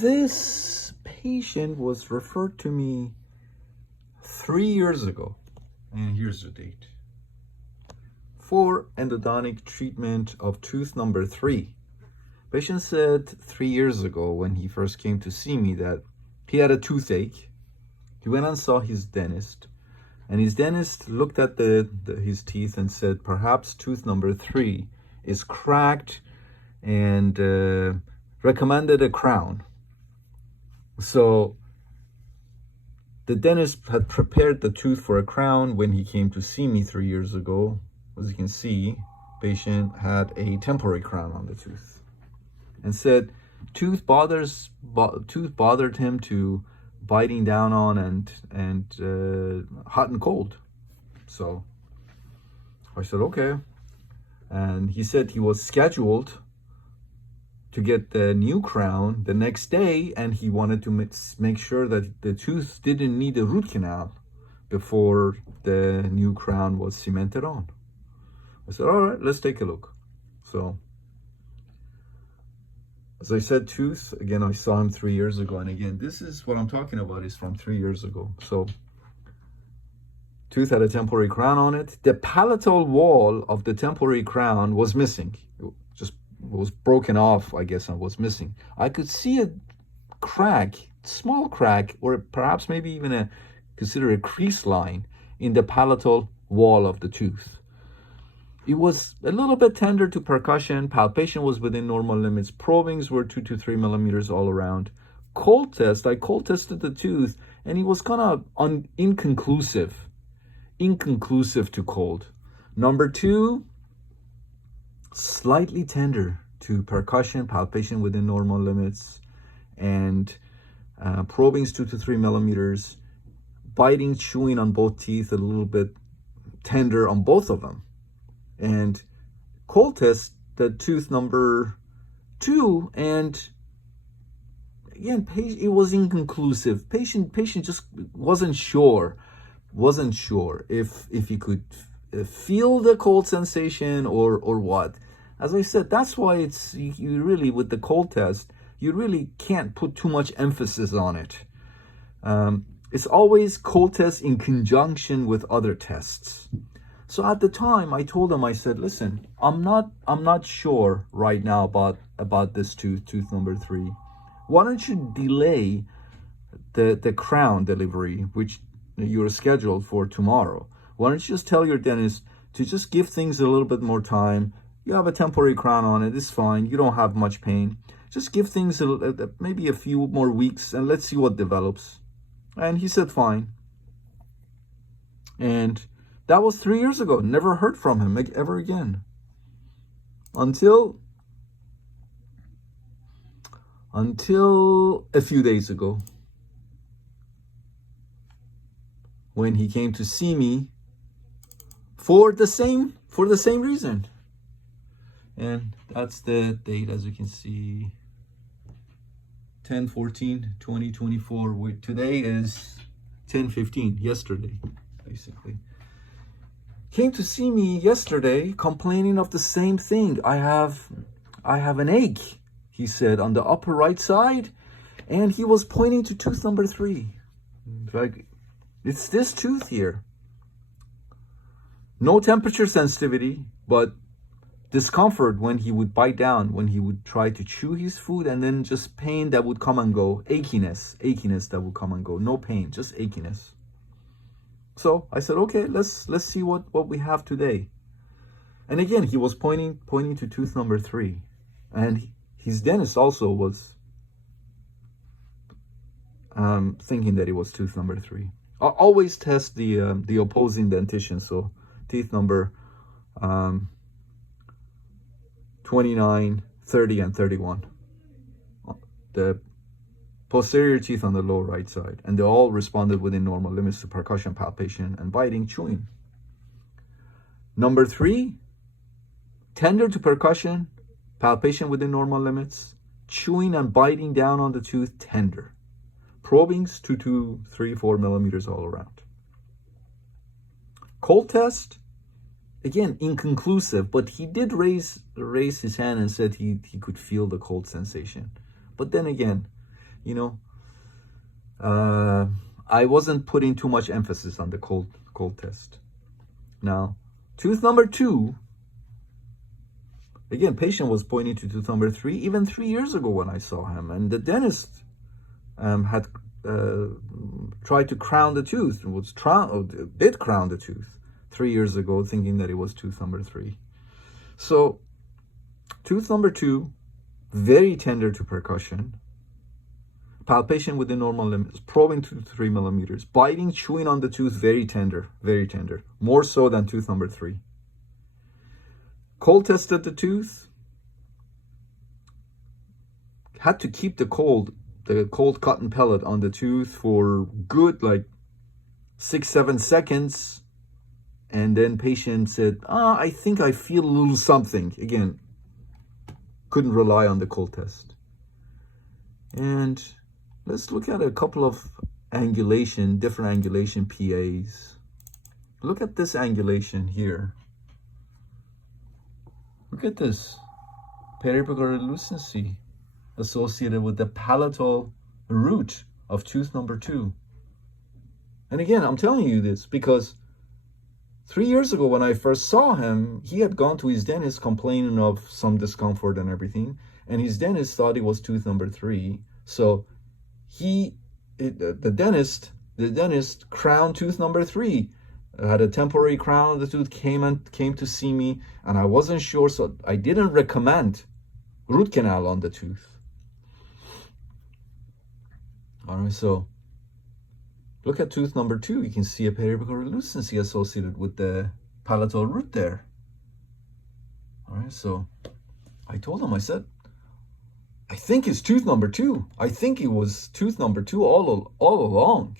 This patient was referred to me 3 years ago, and here's the date, for endodontic treatment of tooth number 3. Patient said 3 years ago when he first came to see me that he had a toothache. He went and saw his dentist, and his dentist looked at his teeth and said perhaps tooth number 3 is cracked, and recommended a crown. So the dentist had prepared the tooth for a crown when he came to see me 3 years ago. As you can see, patient had a temporary crown on the tooth and said tooth bothered him to biting down on and hot and cold. So I said okay, and he said he was scheduled to get the new crown the next day, and he wanted to make sure that the tooth didn't need a root canal before the new crown was cemented on. I said, all right, let's take a look. So, as I said, tooth, again, I saw him 3 years ago. And again, this is what I'm talking about is from 3 years ago. So, tooth had a temporary crown on it. The palatal wall of the temporary crown was missing. It was broken off, I guess, and was missing. I could see a crack, small crack, or perhaps maybe even consider a crease line in the palatal wall of the tooth. It was a little bit tender to percussion. Palpation was within normal limits. Probings were 2 to 3 millimeters all around. Cold test, I cold tested the tooth, and it was kind of inconclusive to cold. Number 2, slightly tender to percussion, palpation within normal limits, and probings 2 to 3 millimeters. Biting, chewing on both teeth, a little bit tender on both of them. And cold test the tooth number 2, and again, it was inconclusive. Patient just wasn't sure if he could feel the cold sensation or what. As I said, that's why it's you really, with the cold test, you really can't put too much emphasis on it. It's always cold test in conjunction with other tests. So at the time, I told him, I said, listen, I'm not sure right now about this tooth number 3. Why don't you delay the crown delivery, which you're scheduled for tomorrow? Why don't you just tell your dentist to just give things a little bit more time? You have a temporary crown on it, it's fine. You don't have much pain. Just give things maybe a few more weeks, and let's see what develops. And he said, fine. And that was 3 years ago. Never heard from him ever again. Until a few days ago, when he came to see me for the same reason. And that's the date, as you can see, 10/14/2024. Today is 10/15, yesterday, basically. Came to see me yesterday complaining of the same thing. I have an ache, he said, on the upper right side, and he was pointing to tooth number 3. Like, it's this tooth here. No temperature sensitivity, but discomfort when he would bite down, when he would try to chew his food, and then just pain that would come and go, achiness that would come and go. No pain, just achiness. So I said, okay, let's see what we have today. And again, he was pointing to tooth number 3, and his dentist also was thinking that it was tooth number 3. I always test the opposing dentition, so teeth number 29, 30, and 31. The posterior teeth on the lower right side, and they all responded within normal limits to percussion, palpation, and biting, chewing. Number 3, tender to percussion, palpation within normal limits, chewing and biting down on the tooth, tender. Probings 2 to 3, 4 millimeters all around. Cold test, again, inconclusive, but he did raise his hand and said he could feel the cold sensation. But then again, you know, I wasn't putting too much emphasis on the cold test. Now, tooth number 2, again, patient was pointing to tooth number 3 even 3 years ago when I saw him, and the dentist had tried to crown the tooth, did crown the tooth 3 years ago, thinking that it was tooth number 3. So, tooth number 2, very tender to percussion, palpation within normal limits, probing 2 to 3 millimeters, biting, chewing on the tooth, very tender, more so than tooth number 3. Cold tested the tooth, had to keep the cold cotton pellet on the tooth for good like 6-7 seconds, and then patient said, I think I feel a little something. Again, couldn't rely on the cold test. And let's look at a couple of different angulation PAs. Look at this angulation here. Look at this periapical lucency associated with the palatal root of tooth number 2. And again, I'm telling you this because 3 years ago when I first saw him, he had gone to his dentist complaining of some discomfort and everything, and his dentist thought it was tooth number 3. So the dentist crowned tooth number 3, had a temporary crown of the tooth, came to see me, and I wasn't sure, so I didn't recommend root canal on the tooth. All right, so look at tooth number 2. You can see a periapical lucency associated with the palatal root there. All right, so I told him, I said, I think it's tooth number 2. I think it was tooth number 2 all along.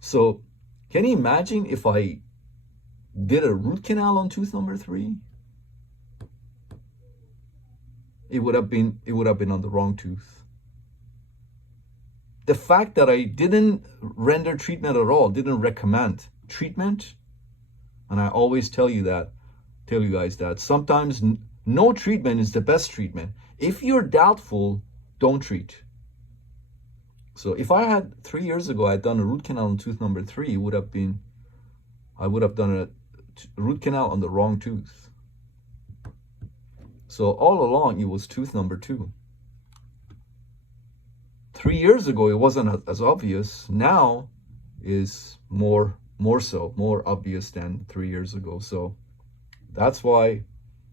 So can you imagine if I did a root canal on tooth number 3? It would have been on the wrong tooth. The fact that I didn't render treatment at all, didn't recommend treatment, and I always tell you guys that sometimes no treatment is the best treatment. If you're doubtful, don't treat. So if I had 3 years ago, I'd done a root canal on tooth number 3, I would have done a root canal on the wrong tooth. So all along, it was tooth number 2. 3 years ago, it wasn't as obvious. Now is more obvious than 3 years ago. So that's why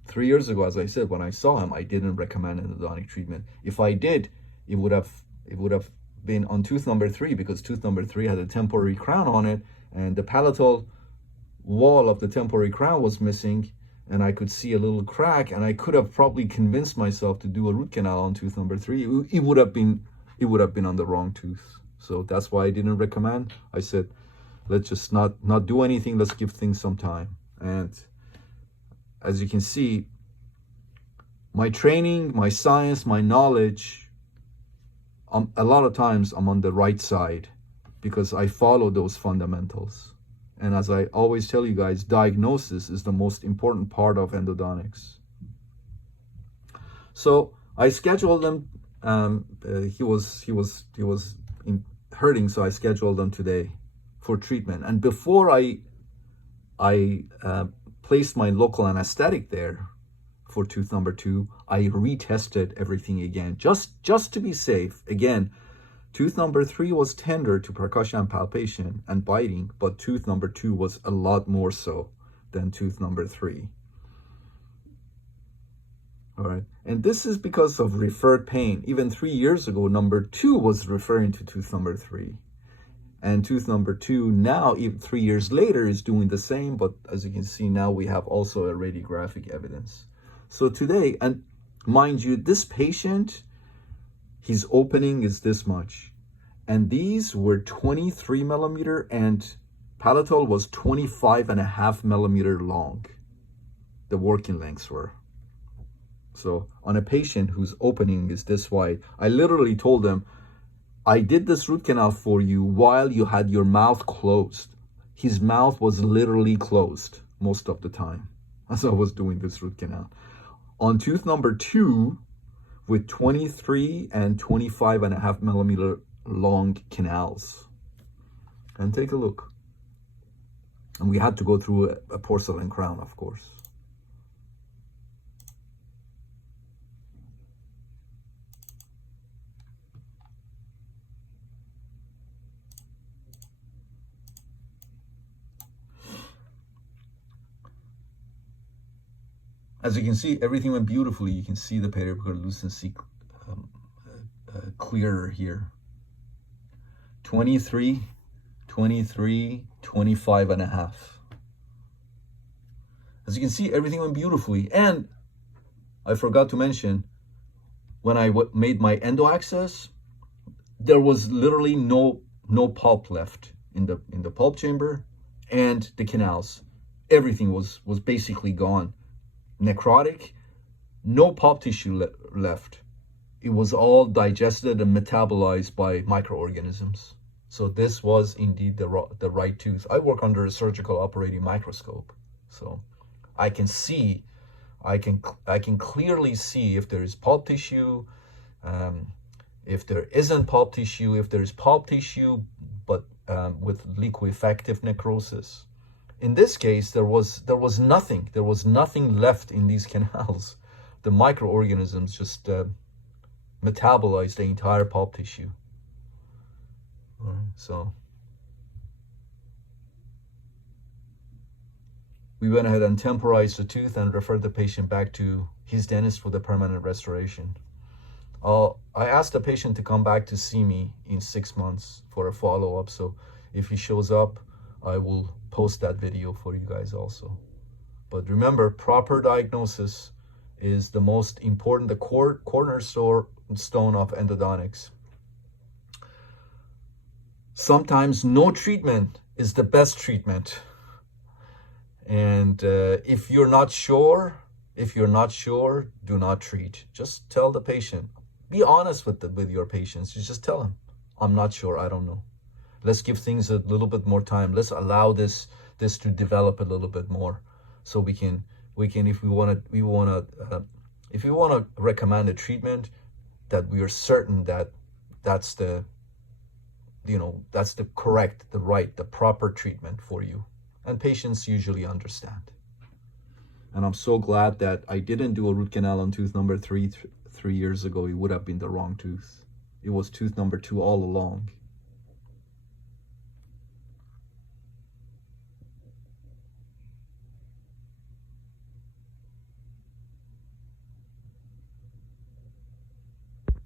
3 years ago, as I said, when I saw him, I didn't recommend endodontic treatment. If I did, it would have been on tooth number 3, because tooth number 3 had a temporary crown on it, and the palatal wall of the temporary crown was missing, and I could see a little crack, and I could have probably convinced myself to do a root canal on tooth number 3. It would have been on the wrong tooth. So that's why I didn't recommend. I said, let's just not do anything. Let's give things some time. And as you can see, my training, my science, my knowledge, a lot of times I'm on the right side because I follow those fundamentals. And as I always tell you guys, diagnosis is the most important part of endodontics. So I scheduled them. He was hurting, so I scheduled them today for treatment. And before I placed my local anesthetic there for tooth number 2, I retested everything again, just to be safe. Again, tooth number 3 was tender to percussion and palpation and biting, but tooth number 2 was a lot more so than tooth number 3. All right, and this is because of referred pain. Even 3 years ago, number 2 was referring to tooth number 3. And tooth number 2 now, even 3 years later, is doing the same. But as you can see now, we have also a radiographic evidence. So today, and mind you, this patient, his opening is this much. And these were 23 millimeter and palatal was 25.5 millimeter long. The working lengths were. So on a patient whose opening is this wide, I literally told them, I did this root canal for you while you had your mouth closed. His mouth was literally closed most of the time as I was doing this root canal. On tooth number 2, with 23 and 25.5 millimeter long canals. And take a look. And we had to go through a porcelain crown, of course. As you can see, everything went beautifully. You can see the periapical lucency clearer here. 23, 23, 25.5. As you can see, everything went beautifully. And I forgot to mention, when I made my endo access, there was literally no pulp left in the pulp chamber and the canals. Everything was basically gone. Necrotic, no pulp tissue left. It was all digested and metabolized by microorganisms. So this was indeed the right tooth. I work under a surgical operating microscope, so I can see, I can clearly see if there is pulp tissue, if there isn't pulp tissue, if there is pulp tissue but with liquefactive necrosis. In this case, there was nothing. There was nothing left in these canals. The microorganisms just metabolized the entire pulp tissue. All right, so we went ahead and temporized the tooth and referred the patient back to his dentist for the permanent restoration. I asked the patient to come back to see me in 6 months for a follow-up. So if he shows up, I will post that video for you guys also. But remember, proper diagnosis is the most important, the cornerstone of endodontics. Sometimes no treatment is the best treatment. And if you're not sure, do not treat. Just tell the patient. Be honest with your patients. You just tell them, I'm not sure, I don't know. Let's give things a little bit more time. Let's allow this to develop a little bit more, so we can if we want to recommend a treatment, that we are certain that that's the correct, the proper treatment for you. And patients usually understand. And I'm so glad that I didn't do a root canal on tooth number 3 3 years ago. It would have been the wrong tooth. It was tooth number 2 all along.